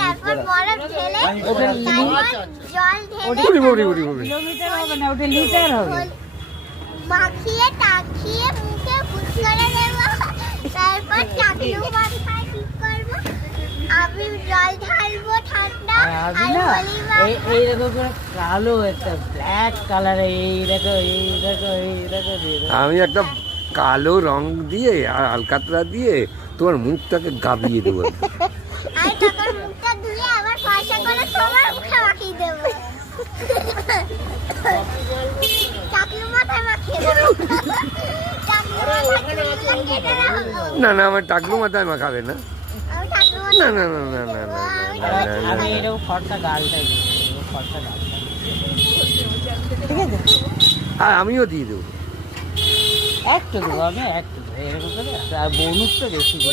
তারপর বরফ ঢেলে ওটা জল ঢেলে কিলোমিটার হবে না, ওটা লিটার হবে। মাখিয়ে টাকিয়ে মুখে ফুট করে দেব, তারপর চাকলু মাথায় ঠিক করবো, আমি জল ঢালবো ঠান্ডা আর হোলি এইরকম করে কালো একটা ব্ল্যাক কালার, এই দেখো আমি একটা কালো রং দিয়ে আর আলকাতরা দিয়ে তোমার মুখটাকে গাবিয়ে দেবো। আর তখন মুখটা ধুয়ে আবার পয়সা করে তোমার মুখে মাখিয়ে দেবো, চাকলু মাথায় মাখিয়ে দেবো, চাকলু মাথায় কেটে রাখবো। না না, আমার টাকলু মাথায় মাখাবে না। আমি চাকলু না মাথায় না না না না না আমি এরকম ফর্সা গালটাই দিই, ফর্সা গালটা, ঠিক আছে। আর আমিও দিয়ে দেবো। একটু দেবো, আমি একটু দেবো এরকম করে, আর বোনুস তো বেশি দেবো।